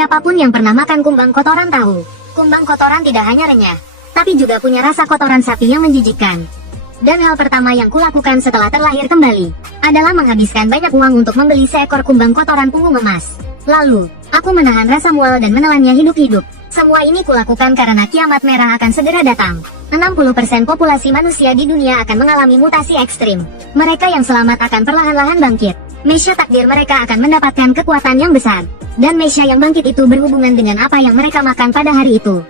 Siapapun yang pernah makan kumbang kotoran tahu, kumbang kotoran tidak hanya renyah, tapi juga punya rasa kotoran sapi yang menjijikkan. Dan hal pertama yang kulakukan setelah terlahir kembali, adalah menghabiskan banyak uang untuk membeli seekor kumbang kotoran punggung emas. Lalu, aku menahan rasa mual dan menelannya hidup-hidup. Semua ini kulakukan karena kiamat merah akan segera datang. 60% populasi manusia di dunia akan mengalami mutasi ekstrim. Mereka yang selamat akan perlahan-lahan bangkit. Mesya takdir mereka akan mendapatkan kekuatan yang besar. Dan mesya yang bangkit itu berhubungan dengan apa yang mereka makan pada hari itu.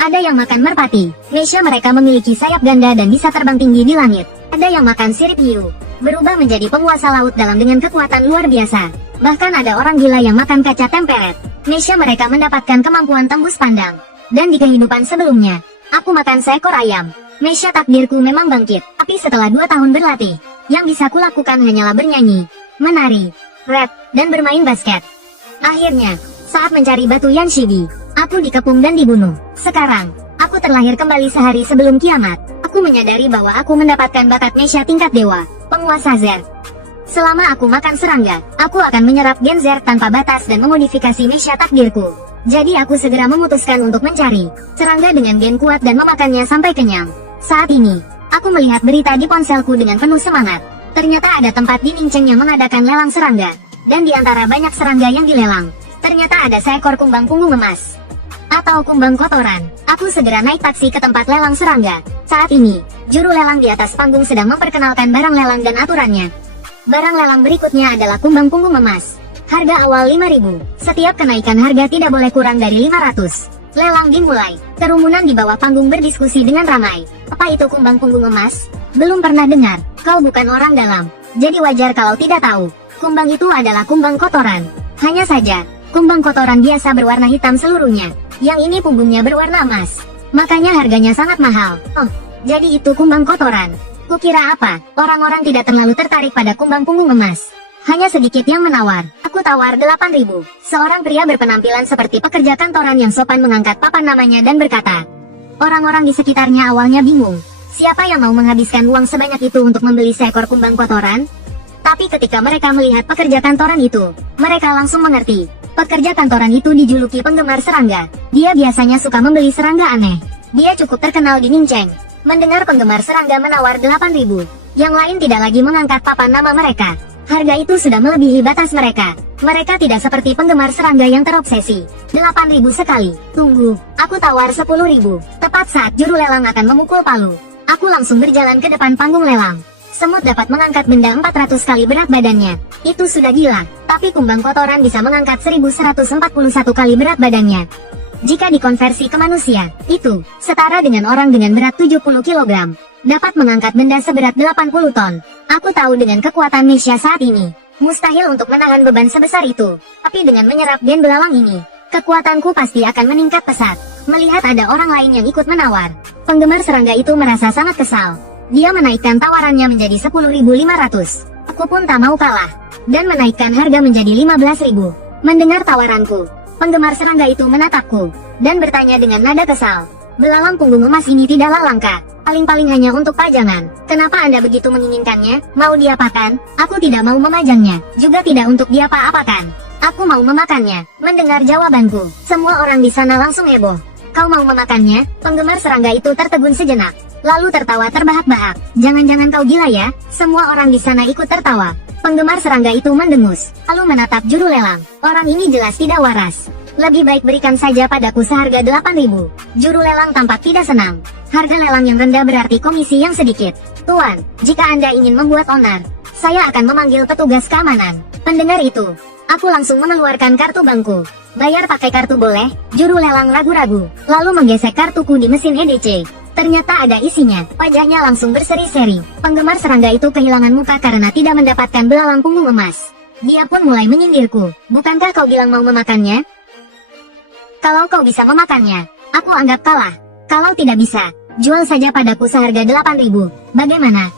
Ada yang makan merpati, mesya mereka memiliki sayap ganda dan bisa terbang tinggi di langit. Ada yang makan sirip hiu, berubah menjadi penguasa laut dalam dengan kekuatan luar biasa. Bahkan ada orang gila yang makan kaca temperet. Mesya mereka mendapatkan kemampuan tembus pandang. Dan di kehidupan sebelumnya, aku makan seekor ayam. Mesya takdirku memang bangkit. Tapi setelah 2 tahun berlatih, yang bisa kulakukan hanyalah bernyanyi, menari, rap, dan bermain basket. Akhirnya, saat mencari batu Yanshibi, aku dikepung dan dibunuh. Sekarang, aku terlahir kembali sehari sebelum kiamat. Aku menyadari bahwa aku mendapatkan bakat mesya tingkat dewa, penguasa Zer. Selama aku makan serangga, aku akan menyerap gen Zer tanpa batas dan memodifikasi mesya takdirku. Jadi aku segera memutuskan untuk mencari serangga dengan gen kuat dan memakannya sampai kenyang. Saat ini, aku melihat berita di ponselku dengan penuh semangat. Ternyata ada tempat di Ningcheng yang mengadakan lelang serangga. Dan di antara banyak serangga yang dilelang, ternyata ada seekor kumbang punggung emas. Atau kumbang kotoran. Aku segera naik taksi ke tempat lelang serangga. Saat ini, juru lelang di atas panggung sedang memperkenalkan barang lelang dan aturannya. Barang lelang berikutnya adalah kumbang punggung emas. Harga awal 5.000. Setiap kenaikan harga tidak boleh kurang dari 500. Lelang dimulai. Kerumunan di bawah panggung berdiskusi dengan ramai. Apa itu kumbang punggung emas? Belum pernah dengar. Kau bukan orang dalam. Jadi wajar kalau tidak tahu. Kumbang itu adalah kumbang kotoran. Hanya saja, kumbang kotoran biasa berwarna hitam seluruhnya. Yang ini punggungnya berwarna emas. Makanya harganya sangat mahal. Oh, jadi itu kumbang kotoran. Kukira apa, orang-orang tidak terlalu tertarik pada kumbang punggung emas. Hanya sedikit yang menawar. Aku tawar 8.000. Seorang pria berpenampilan seperti pekerja kantoran yang sopan mengangkat papan namanya dan berkata. Orang-orang di sekitarnya awalnya bingung. Siapa yang mau menghabiskan uang sebanyak itu untuk membeli seekor kumbang kotoran? Tapi ketika mereka melihat pekerja kantoran itu, mereka langsung mengerti. Pekerja kantoran itu dijuluki penggemar serangga. Dia biasanya suka membeli serangga aneh. Dia cukup terkenal di Ningcheng. Mendengar penggemar serangga menawar 8.000, yang lain tidak lagi mengangkat papan nama mereka. Harga itu sudah melebihi batas mereka. Mereka tidak seperti penggemar serangga yang terobsesi. 8.000 sekali. Tunggu, aku tawar 10.000. Tepat saat juru lelang akan memukul palu, aku langsung berjalan ke depan panggung lelang. Semut dapat mengangkat benda 400 kali berat badannya. Itu sudah gila. Tapi kumbang kotoran bisa mengangkat 1141 kali berat badannya. Jika dikonversi ke manusia, itu setara dengan orang dengan berat 70 kg. Dapat mengangkat benda seberat 80 ton. Aku tahu dengan kekuatan mesya saat ini, mustahil untuk menahan beban sebesar itu. Tapi dengan menyerap gen belalang ini, kekuatanku pasti akan meningkat pesat. Melihat ada orang lain yang ikut menawar, penggemar serangga itu merasa sangat kesal. Dia menaikkan tawarannya menjadi 10.500. Aku pun tak mau kalah, dan menaikkan harga menjadi 15.000. Mendengar tawaranku, penggemar serangga itu menatapku, dan bertanya dengan nada kesal. Belalang punggung emas ini tidaklah langka, paling-paling hanya untuk pajangan. Kenapa Anda begitu menginginkannya? Mau diapakan? Aku tidak mau memajangnya, juga tidak untuk diapa-apakan. Aku mau memakannya. Mendengar jawabanku, semua orang di sana langsung heboh. Kau mau memakannya? Penggemar serangga itu tertegun sejenak, lalu tertawa terbahak-bahak. Jangan-jangan kau gila ya? Semua orang di sana ikut tertawa. Penggemar serangga itu mendengus, lalu menatap juru lelang. Orang ini jelas tidak waras. Lebih baik berikan saja padaku seharga 8.000. Juru lelang tampak tidak senang. Harga lelang yang rendah berarti komisi yang sedikit. Tuan, jika Anda ingin membuat onar, saya akan memanggil petugas keamanan. Mendengar itu, aku langsung mengeluarkan kartu bankku. Bayar pakai kartu boleh? Juru lelang ragu-ragu, lalu menggesek kartuku di mesin EDC. Ternyata ada isinya. Wajahnya langsung berseri-seri. Penggemar serangga itu kehilangan muka karena tidak mendapatkan belalang punggung emas. Dia pun mulai menyindirku. Bukankah kau bilang mau memakannya? Kalau kau bisa memakannya, aku anggap kalah. Kalau tidak bisa, jual saja padaku seharga 8.000. Bagaimana?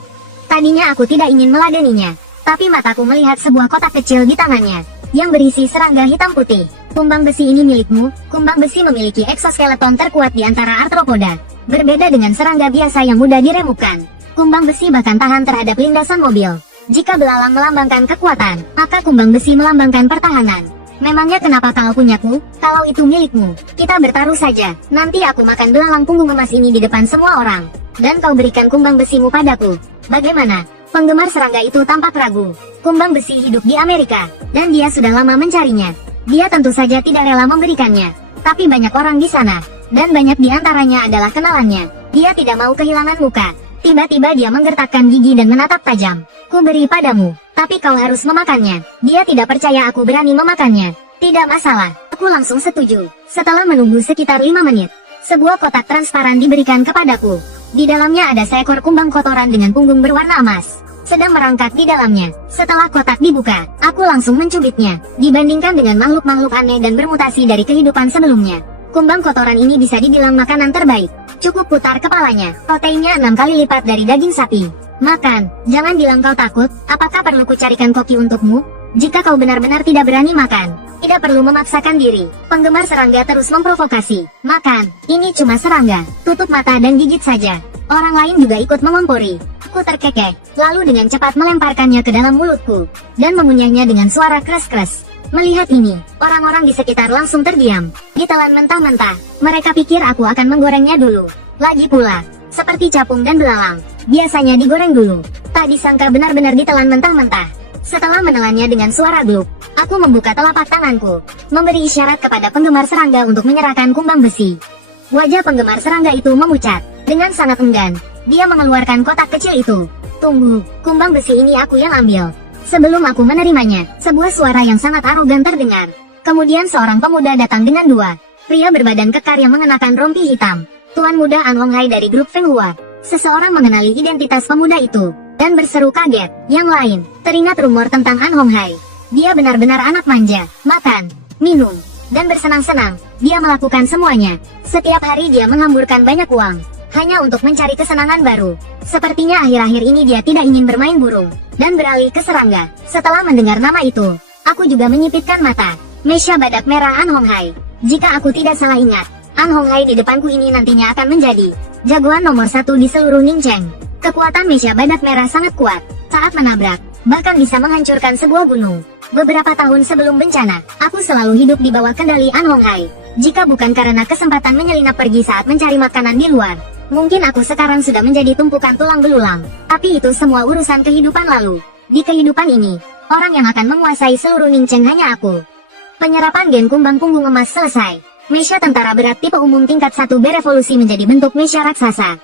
Tadinya aku tidak ingin meladeninya, tapi mataku melihat sebuah kotak kecil di tangannya, yang berisi serangga hitam putih. Kumbang besi ini milikmu. Kumbang besi memiliki eksoskeleton terkuat di antara arthropoda. Berbeda dengan serangga biasa yang mudah diremukkan. Kumbang besi bahkan tahan terhadap lindasan mobil. Jika belalang melambangkan kekuatan, maka kumbang besi melambangkan pertahanan. Memangnya kenapa kau punyaku, kalau itu milikmu? Kita bertaruh saja, nanti aku makan belalang punggung emas ini di depan semua orang. Dan kau berikan kumbang besimu padaku. Bagaimana? Penggemar serangga itu tampak ragu. Kumbang besi hidup di Amerika, dan dia sudah lama mencarinya. Dia tentu saja tidak rela memberikannya. Tapi banyak orang di sana, dan banyak di antaranya adalah kenalannya. Dia tidak mau kehilangan muka. Tiba-tiba dia menggertakkan gigi dan menatap tajam. Ku beri padamu, tapi kau harus memakannya. Dia tidak percaya aku berani memakannya. Tidak masalah, aku langsung setuju. Setelah menunggu sekitar 5 menit, sebuah kotak transparan diberikan kepadaku. Di dalamnya ada seekor kumbang kotoran dengan punggung berwarna emas, sedang merangkak di dalamnya. Setelah kotak dibuka, aku langsung mencubitnya. Dibandingkan dengan makhluk-makhluk aneh dan bermutasi dari kehidupan sebelumnya, kumbang kotoran ini bisa dibilang makanan terbaik. Cukup putar kepalanya, proteinnya 6 kali lipat dari daging sapi. Makan, jangan bilang kau takut. Apakah perlu kucarikan koki untukmu? Jika kau benar-benar tidak berani makan, tidak perlu memaksakan diri. Penggemar serangga terus memprovokasi. Makan, ini cuma serangga. Tutup mata dan gigit saja. Orang lain juga ikut mengompori. Ku terkekeh, lalu dengan cepat melemparkannya ke dalam mulutku, dan mengunyahnya dengan suara kres-kres. Melihat ini, orang-orang di sekitar langsung terdiam. Ditelan mentah-mentah. Mereka pikir aku akan menggorengnya dulu. Lagi pula, seperti capung dan belalang, biasanya digoreng dulu. Tak disangka benar-benar ditelan mentah-mentah. Setelah menelannya dengan suara gluk, aku membuka telapak tanganku, memberi isyarat kepada penggemar serangga untuk menyerahkan kumbang besi. Wajah penggemar serangga itu memucat. Dengan sangat enggan, dia mengeluarkan kotak kecil itu. Tunggu, kumbang besi ini aku yang ambil. Sebelum aku menerimanya, sebuah suara yang sangat arogan terdengar. Kemudian seorang pemuda datang dengan 2 pria berbadan kekar yang mengenakan rompi hitam. Tuan muda An Hong Hai dari grup Feng Hua. Seseorang mengenali identitas pemuda itu, dan berseru kaget. Yang lain, teringat rumor tentang An Hong Hai. Dia benar-benar anak manja, makan, minum, dan bersenang-senang. Dia melakukan semuanya. Setiap hari dia menghamburkan banyak uang, hanya untuk mencari kesenangan baru. Sepertinya akhir-akhir ini dia tidak ingin bermain burung, dan beralih ke serangga. Setelah mendengar nama itu, aku juga menyipitkan mata. Mesya badak merah An Hong Hai. Jika aku tidak salah ingat, An Hong Hai di depanku ini nantinya akan menjadi jagoan nomor 1 di seluruh Ningcheng. Kekuatan Mesya badak merah sangat kuat. Saat menabrak, bahkan bisa menghancurkan sebuah gunung. Beberapa tahun sebelum bencana, aku selalu hidup di bawah kendali An Hong Hai. Jika bukan karena kesempatan menyelinap pergi saat mencari makanan di luar, mungkin aku sekarang sudah menjadi tumpukan tulang belulang. Tapi itu semua urusan kehidupan lalu. Di kehidupan ini, orang yang akan menguasai seluruh Ningcheng hanya aku. Penyerapan gen kumbang punggung emas selesai. Mesya tentara berat tipe umum tingkat 1 berevolusi menjadi bentuk Mesya raksasa.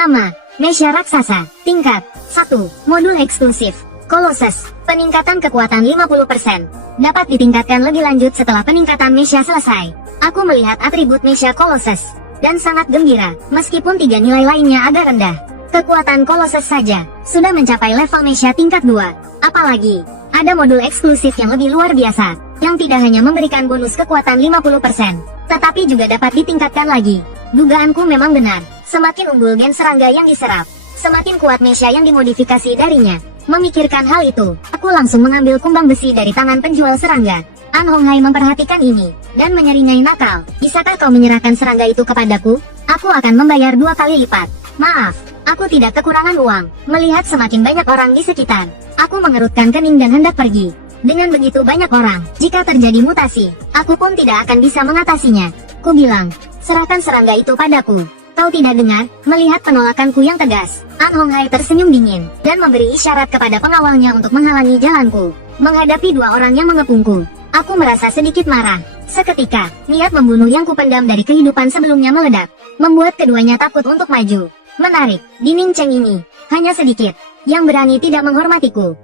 Nama, Mesya raksasa, tingkat 1, modul eksklusif, Colossus, peningkatan kekuatan 50%. Dapat ditingkatkan lebih lanjut setelah peningkatan Mesya selesai. Aku melihat atribut Mesya Colossus, dan sangat gembira, meskipun 3 nilai lainnya agak rendah. Kekuatan Colossus saja, sudah mencapai level Mesya tingkat 2. Apalagi, ada modul eksklusif yang lebih luar biasa, yang tidak hanya memberikan bonus kekuatan 50%, tetapi juga dapat ditingkatkan lagi. Dugaanku memang benar, semakin unggul gen serangga yang diserap, semakin kuat Mesya yang dimodifikasi darinya. Memikirkan hal itu, aku langsung mengambil kumbang besi dari tangan penjual serangga. An Hong Hai memperhatikan ini, dan menyeringai nakal. Bisakah kau menyerahkan serangga itu kepadaku? Aku akan membayar 2 kali lipat. Maaf, aku tidak kekurangan uang. Melihat semakin banyak orang di sekitar, aku mengerutkan kening dan hendak pergi. Dengan begitu banyak orang, jika terjadi mutasi, aku pun tidak akan bisa mengatasinya. Ku bilang, serahkan serangga itu padaku. Kau tidak dengar? Melihat penolakanku yang tegas, An Hong Hai tersenyum dingin, dan memberi isyarat kepada pengawalnya untuk menghalangi jalanku. Menghadapi 2 orang yang mengepungku, aku merasa sedikit marah. Seketika, niat membunuh yang kupendam dari kehidupan sebelumnya meledak, membuat keduanya takut untuk maju. Menarik, di Ningcheng ini, hanya sedikit yang berani tidak menghormatiku.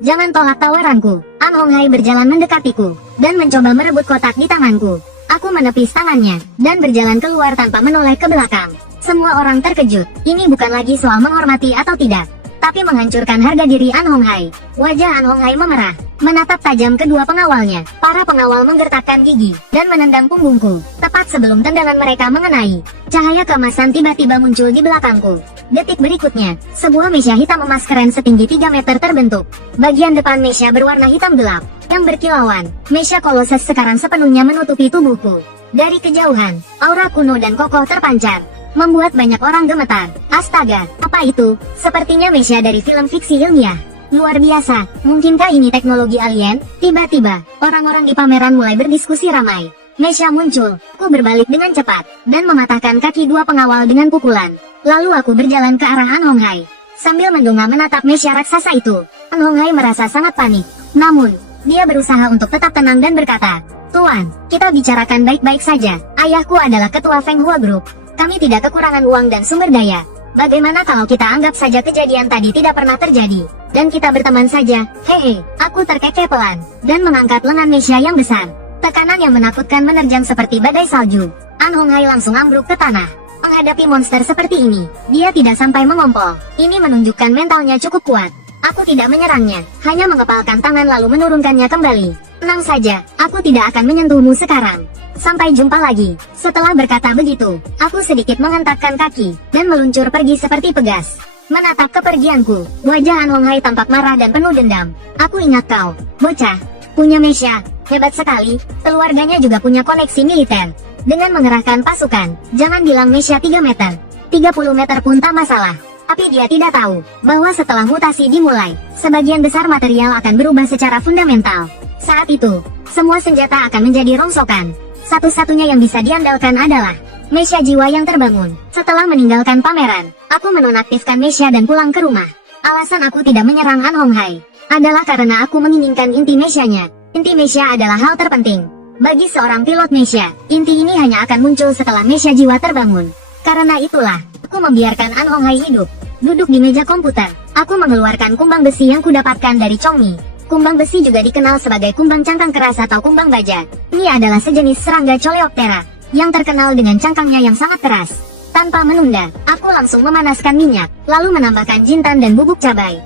Jangan tolak tawaranku. An Hong Hai berjalan mendekatiku, dan mencoba merebut kotak di tanganku. Aku menepis tangannya, dan berjalan keluar tanpa menoleh ke belakang. Semua orang terkejut. Ini bukan lagi soal menghormati atau tidak, tapi menghancurkan harga diri An Hong Hai. Wajah An Hong Hai memerah, menatap tajam kedua pengawalnya. Para pengawal menggertakkan gigi, dan menendang punggungku. Tepat sebelum tendangan mereka mengenai, cahaya keemasan tiba-tiba muncul di belakangku. Detik berikutnya, sebuah Mesya hitam emas keren setinggi 3 meter terbentuk. Bagian depan Mesya berwarna hitam gelap, yang berkilauan. Mesya Colossus sekarang sepenuhnya menutupi tubuhku. Dari kejauhan, aura kuno dan kokoh terpancar, membuat banyak orang gemetar. Astaga, apa itu? Sepertinya Mesya dari film fiksi ilmiah. Luar biasa, mungkinkah ini teknologi alien? Tiba-tiba, orang-orang di pameran mulai berdiskusi ramai. Mesha muncul, ku berbalik dengan cepat, dan mematahkan kaki dua pengawal dengan pukulan. Lalu aku berjalan ke arah An Hong Hai. Sambil mendongak menatap Mesha raksasa itu, An Hong Hai merasa sangat panik. Namun, dia berusaha untuk tetap tenang dan berkata, "Tuan, kita bicarakan baik-baik saja. Ayahku adalah ketua Feng Hua Group. Kami tidak kekurangan uang dan sumber daya. Bagaimana kalau kita anggap saja kejadian tadi tidak pernah terjadi, dan kita berteman saja?" Hehe, aku terkekeh pelan, dan mengangkat lengan Mesha yang besar. Tekanan yang menakutkan menerjang seperti badai salju. An Hong Hai langsung ambruk ke tanah. Menghadapi monster seperti ini, dia tidak sampai mengompol. Ini menunjukkan mentalnya cukup kuat. Aku tidak menyerangnya, hanya mengepalkan tangan lalu menurunkannya kembali. "Tenang saja, aku tidak akan menyentuhmu sekarang. Sampai jumpa lagi." Setelah berkata begitu, aku sedikit menghentakkan kaki, dan meluncur pergi seperti pegas. Menatap kepergianku, wajah An Hong Hai tampak marah dan penuh dendam. "Aku ingat kau, bocah. Punya Mesha, hebat sekali, keluarganya juga punya koneksi militer. Dengan mengerahkan pasukan, jangan bilang Mesha 3 meter, 30 meter pun tak masalah." Tapi dia tidak tahu, bahwa setelah mutasi dimulai, sebagian besar material akan berubah secara fundamental. Saat itu, semua senjata akan menjadi rongsokan. Satu-satunya yang bisa diandalkan adalah Mesha jiwa yang terbangun. Setelah meninggalkan pameran, aku menonaktifkan Mesha dan pulang ke rumah. Alasan aku tidak menyerang An Hong Hai adalah karena aku menginginkan inti Mesha-nya. Inti Mesha adalah hal terpenting. Bagi seorang pilot Mesha, inti ini hanya akan muncul setelah Mesha jiwa terbangun. Karena itulah, aku membiarkan An Hong Hai hidup. Duduk di meja komputer, aku mengeluarkan kumbang besi yang kudapatkan dari Chongmi. Kumbang besi juga dikenal sebagai kumbang cangkang keras atau kumbang baja. Ini adalah sejenis serangga Coleoptera, yang terkenal dengan cangkangnya yang sangat keras. Tanpa menunda, aku langsung memanaskan minyak, lalu menambahkan jintan dan bubuk cabai.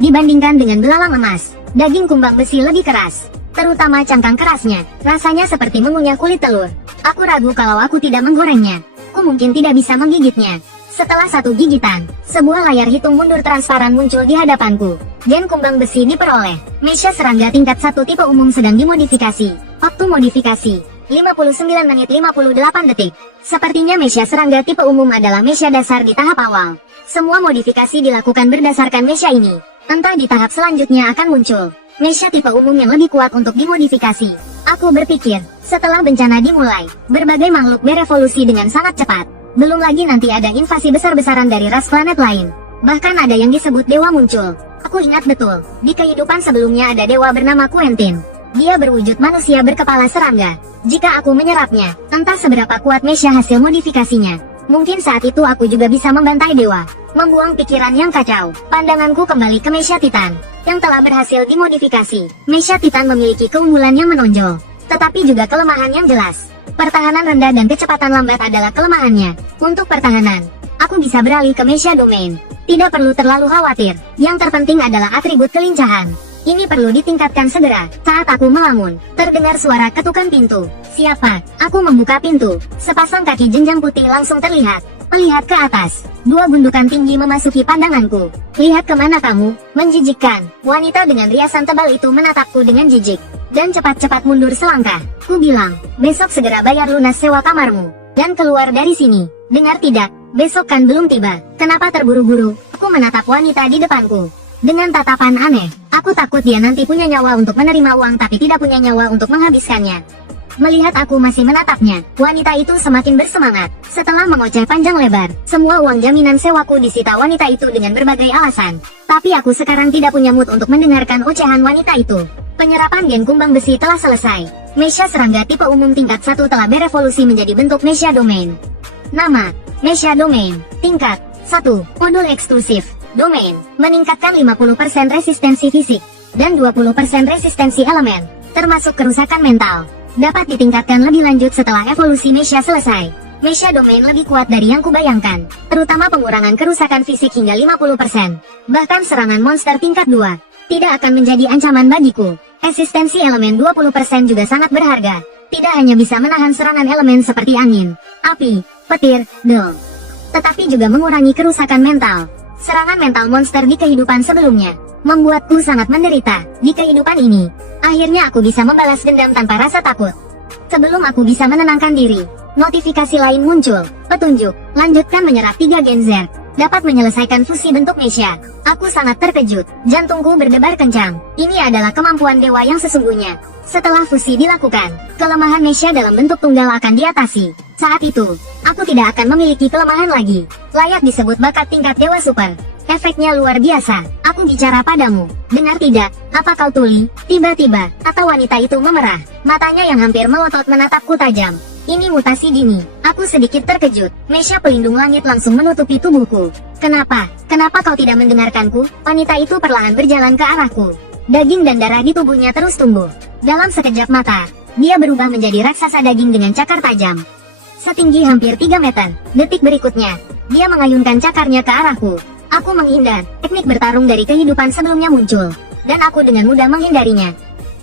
Dibandingkan dengan belalang emas, daging kumbang besi lebih keras. Terutama cangkang kerasnya, rasanya seperti mengunyah kulit telur. Aku ragu kalau aku tidak menggorengnya. Aku mungkin tidak bisa menggigitnya. Setelah satu gigitan, sebuah layar hitung mundur transparan muncul di hadapanku. Gen kumbang besi diperoleh. Mesha serangga tingkat 1 tipe umum sedang dimodifikasi. Waktu modifikasi, 59 menit 58 detik. Sepertinya Mesha serangga tipe umum adalah Mesha dasar di tahap awal. Semua modifikasi dilakukan berdasarkan Mesha ini. Entah di tahap selanjutnya akan muncul Mesha tipe umum yang lebih kuat untuk dimodifikasi. Aku berpikir, setelah bencana dimulai, berbagai makhluk berevolusi dengan sangat cepat. Belum lagi nanti ada invasi besar-besaran dari ras planet lain. Bahkan ada yang disebut dewa muncul. Aku ingat betul, di kehidupan sebelumnya ada dewa bernama Quentin. Dia berwujud manusia berkepala serangga. Jika aku menyerapnya, entah seberapa kuat Mesha hasil modifikasinya. Mungkin saat itu aku juga bisa membantai dewa. Membuang pikiran yang kacau, pandanganku kembali ke Mesha Titan, yang telah berhasil dimodifikasi. Mesha Titan memiliki keunggulan yang menonjol, tetapi juga kelemahan yang jelas. Pertahanan rendah dan kecepatan lambat adalah kelemahannya. Untuk pertahanan, aku bisa beralih ke Mesha Domain. Tidak perlu terlalu khawatir. Yang terpenting adalah atribut kelincahan. Ini perlu ditingkatkan segera. Saat aku melamun, terdengar suara ketukan pintu. "Siapa?" Aku membuka pintu. Sepasang kaki jenjang putih langsung terlihat. Melihat ke atas, dua gundukan tinggi memasuki pandanganku. "Lihat kemana kamu?" Menjijikkan. Wanita dengan riasan tebal itu menatapku dengan jijik, dan cepat-cepat mundur selangkah. Ku bilang, "Besok segera bayar lunas sewa kamarmu, dan keluar dari sini." "Dengar tidak? Besok kan belum tiba. Kenapa terburu-buru?" Aku menatap wanita di depanku dengan tatapan aneh. Aku takut dia nanti punya nyawa untuk menerima uang tapi tidak punya nyawa untuk menghabiskannya. Melihat aku masih menatapnya, wanita itu semakin bersemangat. Setelah mengoceh panjang lebar, semua uang jaminan sewaku disita wanita itu dengan berbagai alasan. Tapi aku sekarang tidak punya mood untuk mendengarkan ocehan wanita itu. Penyerapan gen kumbang besi telah selesai. Mesha serangga tipe umum tingkat 1 telah berevolusi menjadi bentuk Mesha Domain. Nama, Mesha Domain. Tingkat 1, modul eksklusif. Domain, meningkatkan 50% resistensi fisik, dan 20% resistensi elemen, termasuk kerusakan mental. Dapat ditingkatkan lebih lanjut setelah evolusi Mesha selesai. Mesha Domain lebih kuat dari yang kubayangkan, terutama pengurangan kerusakan fisik hingga 50%. Bahkan serangan monster tingkat 2 tidak akan menjadi ancaman bagiku. Resistensi elemen 20% juga sangat berharga. Tidak hanya bisa menahan serangan elemen seperti angin, api, petir, tetapi juga mengurangi kerusakan mental. Serangan mental monster di kehidupan sebelumnya membuatku sangat menderita. Di kehidupan ini, akhirnya aku bisa membalas dendam tanpa rasa takut. Sebelum aku bisa menenangkan diri, notifikasi lain muncul. Petunjuk, lanjutkan menyerap 3 Gen Z. dapat menyelesaikan fusi bentuk Mesha. Aku sangat terkejut, jantungku berdebar kencang. Ini adalah kemampuan dewa yang sesungguhnya. Setelah fusi dilakukan, kelemahan Mesha dalam bentuk tunggal akan diatasi. Saat itu, aku tidak akan memiliki kelemahan lagi. Layak disebut bakat tingkat dewa super. Efeknya luar biasa. Aku bicara padamu. Dengar tidak? Apa kau tuli? Tiba-tiba, kata wanita itu memerah. Matanya yang hampir melotot menatapku tajam. Ini mutasi dini. Aku sedikit terkejut. Mesha pelindung langit langsung menutupi tubuhku. Kenapa? Kenapa kau tidak mendengarkanku? Wanita itu perlahan berjalan ke arahku. Daging dan darah di tubuhnya terus tumbuh. Dalam sekejap mata, dia berubah menjadi raksasa daging dengan cakar tajam. Setinggi hampir 3 meter. Detik berikutnya, dia mengayunkan cakarnya ke arahku. Aku menghindar. Teknik bertarung dari kehidupan sebelumnya muncul, dan aku dengan mudah menghindarinya.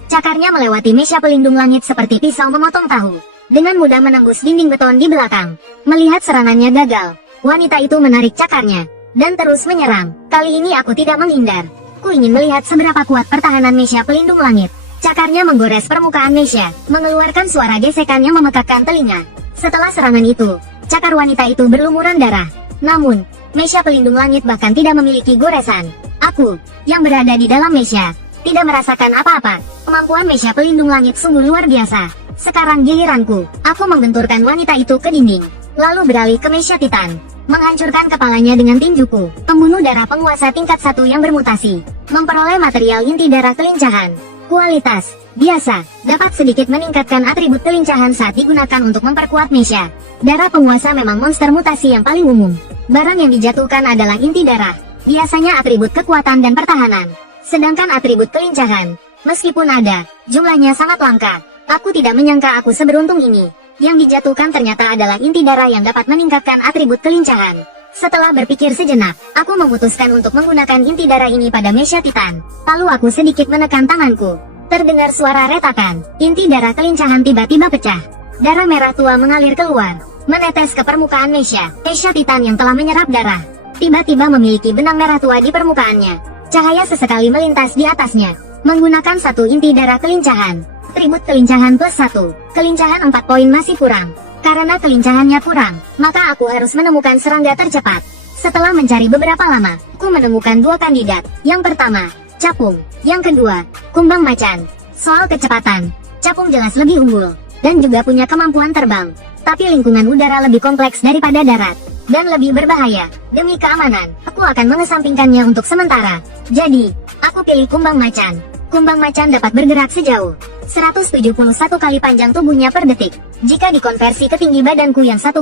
Cakarnya melewati Mesha pelindung langit seperti pisau memotong tahu. Dengan mudah menembus dinding beton di belakang. Melihat serangannya gagal, wanita itu menarik cakarnya, dan terus menyerang. Kali ini aku tidak menghindar. Ku ingin melihat seberapa kuat pertahanan Mesha pelindung langit. Cakarnya menggores permukaan Mesha, mengeluarkan suara gesekan yang memekakkan telinga. Setelah serangan itu, cakar wanita itu berlumuran darah. Namun, Mesha pelindung langit bahkan tidak memiliki goresan. Aku, yang berada di dalam Mesha, tidak merasakan apa-apa. Kemampuan Mesha pelindung langit sungguh luar biasa. Sekarang giliranku. Aku mengbenturkan wanita itu ke dinding, lalu beralih ke Mesha Titan, menghancurkan kepalanya dengan tinjuku. Pembunuh darah penguasa tingkat 1 yang bermutasi, memperoleh material inti darah kelincahan. Kualitas biasa, dapat sedikit meningkatkan atribut kelincahan saat digunakan untuk memperkuat Mesha. Darah penguasa memang monster mutasi yang paling umum. Barang yang dijatuhkan adalah inti darah, biasanya atribut kekuatan dan pertahanan. Sedangkan atribut kelincahan, meskipun ada, jumlahnya sangat langka. Aku tidak menyangka aku seberuntung ini. Yang dijatuhkan ternyata adalah inti darah yang dapat meningkatkan atribut kelincahan. Setelah berpikir sejenak, aku memutuskan untuk menggunakan inti darah ini pada Mesha Titan. Lalu aku sedikit menekan tanganku. Terdengar suara retakan. Inti darah kelincahan tiba-tiba pecah. Darah merah tua mengalir keluar, menetes ke permukaan Mesha. Mesha Titan yang telah menyerap darah, tiba-tiba memiliki benang merah tua di permukaannya. Cahaya sesekali melintas di atasnya. Menggunakan 1 inti darah kelincahan. Atribut kelincahan plus 1. Kelincahan 4 poin masih kurang. Karena kelincahannya kurang, maka aku harus menemukan serangga tercepat. Setelah mencari beberapa lama, aku menemukan 2 kandidat. Yang pertama, capung. Yang kedua, kumbang macan. Soal kecepatan, capung jelas lebih unggul, dan juga punya kemampuan terbang. Tapi lingkungan udara lebih kompleks daripada darat, dan lebih berbahaya. Demi keamanan, aku akan mengesampingkannya untuk sementara. Jadi, aku pilih kumbang macan. Kumbang macan dapat bergerak sejauh 171 kali panjang tubuhnya per detik. Jika dikonversi ke tinggi badanku yang 1,8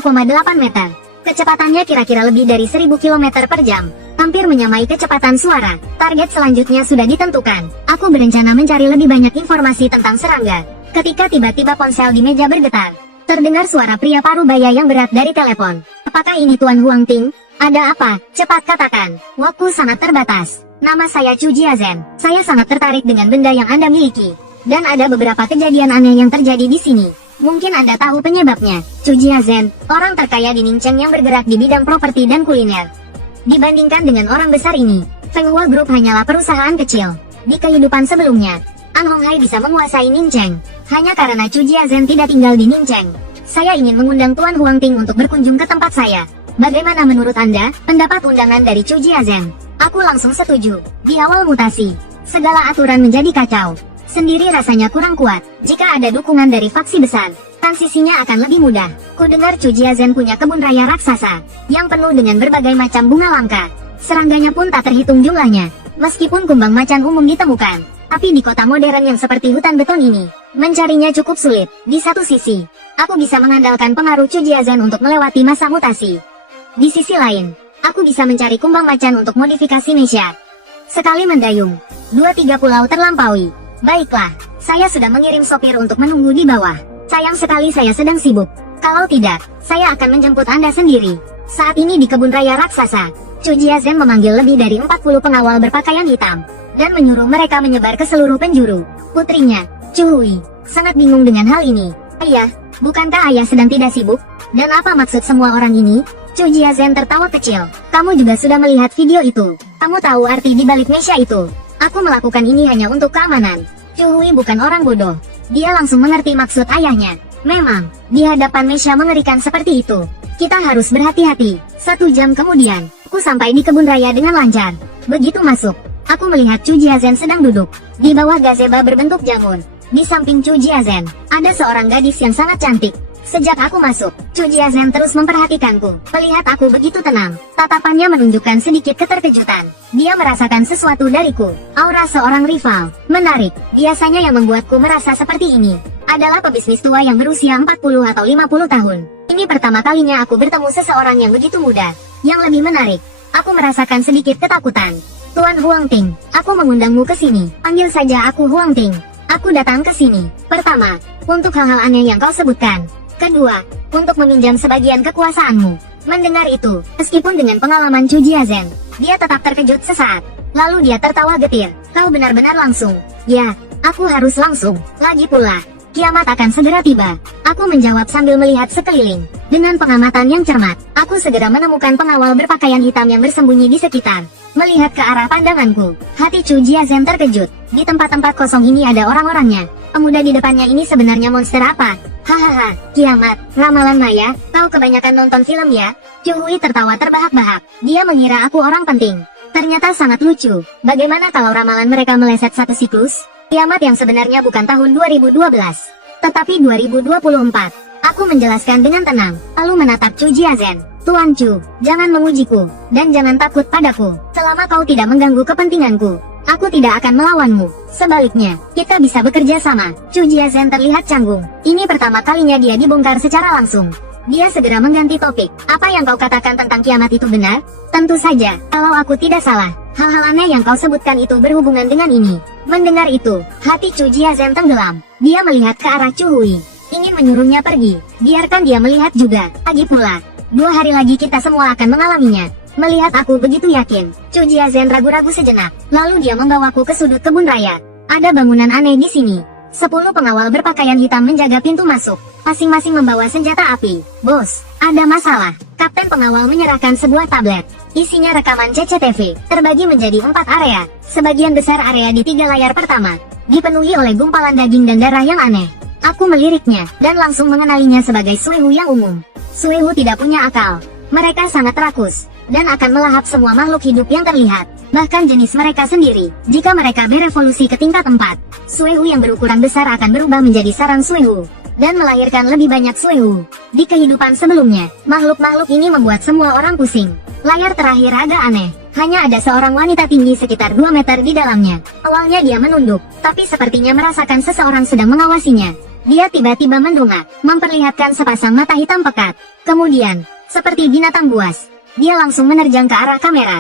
meter, kecepatannya kira-kira lebih dari 1000 km per jam. Hampir menyamai kecepatan suara. Target selanjutnya sudah ditentukan. Aku berencana mencari lebih banyak informasi tentang serangga. Ketika tiba-tiba ponsel di meja bergetar, terdengar suara pria parubaya yang berat dari telepon. Apakah ini Tuan Huang Ting? Ada apa? Cepat katakan. Waktu sangat terbatas. Nama saya Chu Jiazen. Saya sangat tertarik dengan benda yang Anda miliki. Dan ada beberapa kejadian aneh yang terjadi di sini. Mungkin Anda tahu penyebabnya. Chu Jiazen, orang terkaya di Ningcheng yang bergerak di bidang properti dan kuliner. Dibandingkan dengan orang besar ini, Fenghua Group hanyalah perusahaan kecil. Di kehidupan sebelumnya, An Honghai bisa menguasai Ningcheng. Hanya karena Chu Jiazen tidak tinggal di Ningcheng. Saya ingin mengundang Tuan Huang Ting untuk berkunjung ke tempat saya. Bagaimana menurut Anda, pendapat undangan dari Chu Jiazen? Aku langsung setuju. Di awal mutasi, segala aturan menjadi kacau. Sendiri rasanya kurang kuat. Jika ada dukungan dari faksi besar, transisinya akan lebih mudah. Kudengar Chu Jiazen punya kebun raya raksasa, yang penuh dengan berbagai macam bunga langka. Serangganya pun tak terhitung jumlahnya. Meskipun kumbang macan umum ditemukan, tapi di kota modern yang seperti hutan beton ini, mencarinya cukup sulit. Di satu sisi, aku bisa mengandalkan pengaruh Chu Jiazen untuk melewati masa mutasi. Di sisi lain, aku bisa mencari kumbang macan untuk modifikasi Mesha. Sekali mendayung, 2-3 pulau terlampaui. Baiklah, saya sudah mengirim sopir untuk menunggu di bawah. Sayang sekali saya sedang sibuk. Kalau tidak, saya akan menjemput Anda sendiri. Saat ini di kebun raya raksasa, Chu Jiazen memanggil lebih dari 40 pengawal berpakaian hitam, dan menyuruh mereka menyebar ke seluruh penjuru. Putrinya, Chu Hui, sangat bingung dengan hal ini. Ayah, bukankah ayah sedang tidak sibuk? Dan apa maksud semua orang ini? Chu Jiazen tertawa kecil. Kamu juga sudah melihat video itu. Kamu tahu arti di balik Mesha itu. Aku melakukan ini hanya untuk keamanan. Chu Hui bukan orang bodoh. Dia langsung mengerti maksud ayahnya. Memang, di hadapan Mesha mengerikan seperti itu, kita harus berhati-hati. 1 jam kemudian, Aku sampai di kebun raya dengan lancar. Begitu masuk, aku melihat Chu Jiazhen sedang duduk di bawah gazebo berbentuk jamur. Di samping Chu Jiazhen, ada seorang gadis yang sangat cantik. Sejak aku masuk, Chu Jiazhen terus memperhatikanku. Melihat aku begitu tenang, tatapannya menunjukkan sedikit keterkejutan. Dia merasakan sesuatu dariku. Aura seorang rival. Menarik. Biasanya yang membuatku merasa seperti ini adalah pebisnis tua yang berusia 40 atau 50 tahun. Ini pertama kalinya aku bertemu seseorang yang begitu muda. Yang lebih menarik, aku merasakan sedikit ketakutan. Tuan Huang Ting, aku mengundangmu ke sini. Panggil saja aku Huang Ting. Aku datang ke sini, pertama, untuk hal-hal aneh yang kau sebutkan. Kedua, untuk meminjam sebagian kekuasaanmu. Mendengar itu, meskipun dengan pengalaman Chu Jiazhen, dia tetap terkejut sesaat. Lalu dia tertawa getir. Kau benar-benar langsung. Ya, aku harus langsung. Lagi pula, kiamat akan segera tiba. Aku menjawab sambil melihat sekeliling. Dengan pengamatan yang cermat, aku segera menemukan pengawal berpakaian hitam yang bersembunyi di sekitar. Melihat ke arah pandanganku, hati Chu Jiazhen terkejut. Di tempat-tempat kosong ini ada orang-orangnya. Pemuda di depannya ini sebenarnya monster apa? Hahaha, kiamat, ramalan maya, kau kebanyakan nonton film ya? Chu Hui tertawa terbahak-bahak. Dia mengira aku orang penting. Ternyata sangat lucu. Bagaimana kalau ramalan mereka meleset satu siklus? Kiamat yang sebenarnya bukan tahun 2012, tetapi 2024. Aku menjelaskan dengan tenang, lalu menatap Chu Jiazhen. Tuan Chu, jangan mengujiku, dan jangan takut padaku. Selama kau tidak mengganggu kepentinganku, aku tidak akan melawanmu. Sebaliknya, kita bisa bekerja sama. Chu Jiazhen terlihat canggung. Ini pertama kalinya dia dibongkar secara langsung. Dia segera mengganti topik. Apa yang kau katakan tentang kiamat itu benar? Tentu saja, kalau aku tidak salah. Hal-hal aneh yang kau sebutkan itu berhubungan dengan ini. Mendengar itu, hati Chu Jiazhen tenggelam. Dia melihat ke arah Chu Hui, ingin menyuruhnya pergi. Biarkan dia melihat juga. Lagi pula, 2 hari lagi kita semua akan mengalaminya. Melihat aku begitu yakin, Chu Jiazhen ragu-ragu sejenak. Lalu dia membawaku ke sudut kebun raya. Ada bangunan aneh di sini. 10 pengawal berpakaian hitam menjaga pintu masuk. Masing-masing membawa senjata api. Bos, ada masalah. Kapten pengawal menyerahkan sebuah tablet. Isinya rekaman CCTV, terbagi menjadi 4 area. Sebagian besar area di 3 layar pertama, dipenuhi oleh gumpalan daging dan darah yang aneh. Aku meliriknya, dan langsung mengenalinya sebagai Suehu yang umum. Suehu tidak punya akal. Mereka sangat rakus, dan akan melahap semua makhluk hidup yang terlihat. Bahkan jenis mereka sendiri. Jika mereka berevolusi ke tingkat 4, Suehu yang berukuran besar akan berubah menjadi sarang Suehu, dan melahirkan lebih banyak Suehu. Di kehidupan sebelumnya, makhluk-makhluk ini membuat semua orang pusing. Layar terakhir agak aneh. Hanya ada seorang wanita tinggi sekitar 2 meter di dalamnya. Awalnya dia menunduk, tapi sepertinya merasakan seseorang sedang mengawasinya. Dia tiba-tiba mendongak, memperlihatkan sepasang mata hitam pekat. Kemudian, seperti binatang buas, dia langsung menerjang ke arah kamera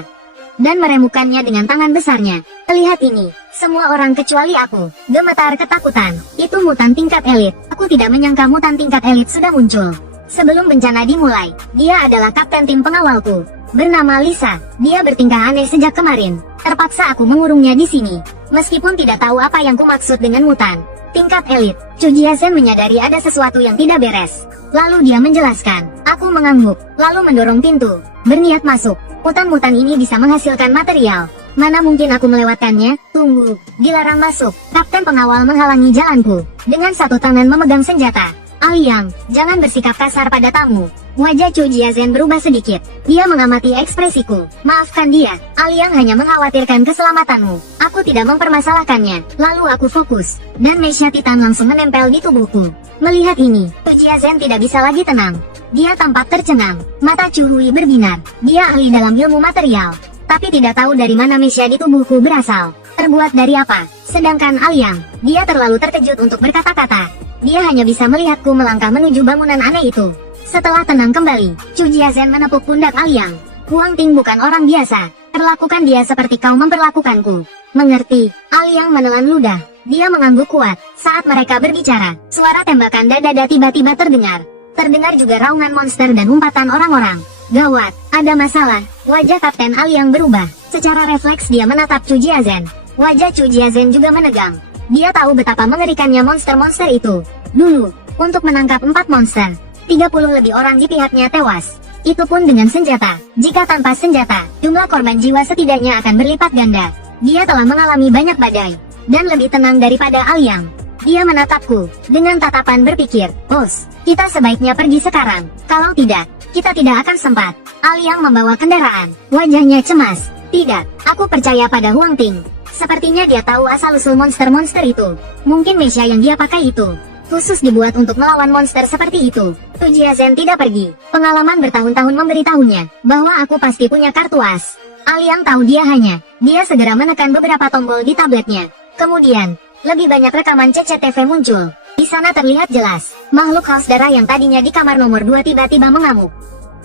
dan meremukannya dengan tangan besarnya. Lihat ini, semua orang kecuali aku gemetar ketakutan. Itu mutan tingkat elit. Aku tidak menyangka mutan tingkat elit sudah muncul. Sebelum bencana dimulai, dia adalah kapten tim pengawalku. Bernama Lisa. Dia bertingkah aneh sejak kemarin. Terpaksa aku mengurungnya di sini. Meskipun tidak tahu apa yang kumaksud dengan mutan tingkat elit, Chu Jiazhen menyadari ada sesuatu yang tidak beres. Lalu dia menjelaskan. Aku mengangguk, lalu mendorong pintu, berniat masuk. Mutan-mutan ini bisa menghasilkan material. Mana mungkin aku melewatkannya? Tunggu, dilarang masuk. Kapten pengawal menghalangi jalanku, dengan satu tangan memegang senjata. Aliang, jangan bersikap kasar pada tamu. Wajah Chu Jiazhen berubah sedikit. Dia mengamati ekspresiku. Maafkan dia, Aliang hanya mengkhawatirkan keselamatanmu. Aku tidak mempermasalahkannya. Lalu aku fokus, dan Mesha Titan langsung menempel di tubuhku. Melihat ini, Chu Jiazhen tidak bisa lagi tenang. Dia tampak tercengang. Mata Chu Hui berbinar. Dia ahli dalam ilmu material, tapi tidak tahu dari mana Mesha di tubuhku berasal. Terbuat dari apa? Sedangkan Aliang, dia terlalu terkejut untuk berkata-kata. Dia hanya bisa melihatku melangkah menuju bangunan aneh itu. Setelah tenang kembali, Chu Jiazhen menepuk pundak Aliang. Huang Ting bukan orang biasa. Perlakukan dia seperti kau memperlakukanku. Mengerti? Aliang menelan ludah. Dia mengangguk kuat. Saat mereka berbicara, suara tembakan dada tiba-tiba terdengar. Terdengar juga raungan monster dan umpatan orang-orang. Gawat, ada masalah. Wajah Kapten Aliang berubah. Secara refleks dia menatap Chu Jiazhen. Wajah Chu Jiazhen juga menegang. Dia tahu betapa mengerikannya monster-monster itu. Dulu, untuk menangkap 4 monster, 30 lebih orang di pihaknya tewas. Itu pun dengan senjata. Jika tanpa senjata, jumlah korban jiwa setidaknya akan berlipat ganda. Dia telah mengalami banyak badai, dan lebih tenang daripada Aliang. Dia menatapku dengan tatapan berpikir, "Bos, kita sebaiknya pergi sekarang. Kalau tidak, kita tidak akan sempat." Aliang membawa kendaraan. Wajahnya cemas. "Tidak, aku percaya pada Huang Ting. Sepertinya dia tahu asal-usul monster-monster itu. Mungkin mesia yang dia pakai itu khusus dibuat untuk melawan monster seperti itu." Tu Jiazhen tidak pergi. Pengalaman bertahun-tahun memberitahunya bahwa aku pasti punya kartu as. Aliang tahu dia segera menekan beberapa tombol di tabletnya. Kemudian, lebih banyak rekaman CCTV muncul. Di sana terlihat jelas, makhluk haus darah yang tadinya di kamar nomor 2 tiba-tiba mengamuk.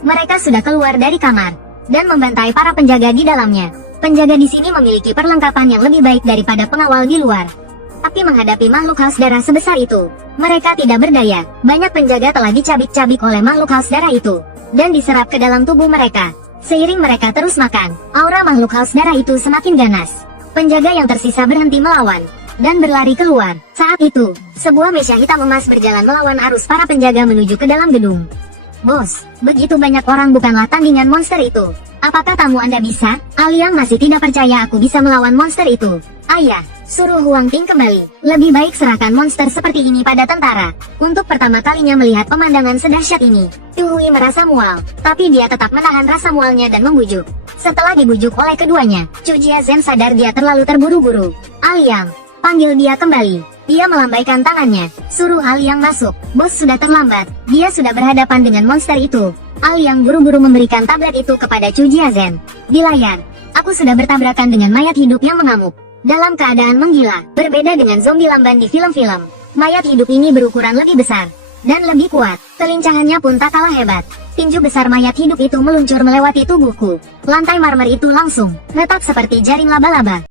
Mereka sudah keluar dari kamar dan membantai para penjaga di dalamnya. Penjaga di sini memiliki perlengkapan yang lebih baik daripada pengawal di luar. Tapi menghadapi makhluk haus darah sebesar itu, mereka tidak berdaya. Banyak penjaga telah dicabik-cabik oleh makhluk haus darah itu dan diserap ke dalam tubuh mereka. Seiring mereka terus makan, aura makhluk haus darah itu semakin ganas. Penjaga yang tersisa berhenti melawan dan berlari keluar. Saat itu, sebuah mesia hitam emas berjalan melawan arus para penjaga menuju ke dalam gedung. "Bos, begitu banyak orang bukanlah tandingan monster itu. Apakah tamu Anda bisa?" Aliang masih tidak percaya aku bisa melawan monster itu. "Ayah, suruh Huang Ting kembali. Lebih baik serahkan monster seperti ini pada tentara." Untuk pertama kalinya melihat pemandangan sedahsyat ini, Tu Hui merasa mual, tapi dia tetap menahan rasa mualnya dan membujuk. Setelah dibujuk oleh keduanya, Chu Jiazhen sadar dia terlalu terburu-buru. "Aliang, panggil dia kembali." Dia melambaikan tangannya, suruh Aliang masuk. "Bos sudah terlambat, dia sudah berhadapan dengan monster itu." Aliang buru-buru memberikan tablet itu kepada Chu Jiazhen. Di layar, aku sudah bertabrakan dengan mayat hidup yang mengamuk dalam keadaan menggila. Berbeda dengan zombie lamban di film-film, mayat hidup ini berukuran lebih besar dan lebih kuat. Kelincahannya pun tak kalah hebat. Tinju besar mayat hidup itu meluncur melewati tubuhku. Lantai marmer itu langsung retak seperti jaring laba-laba.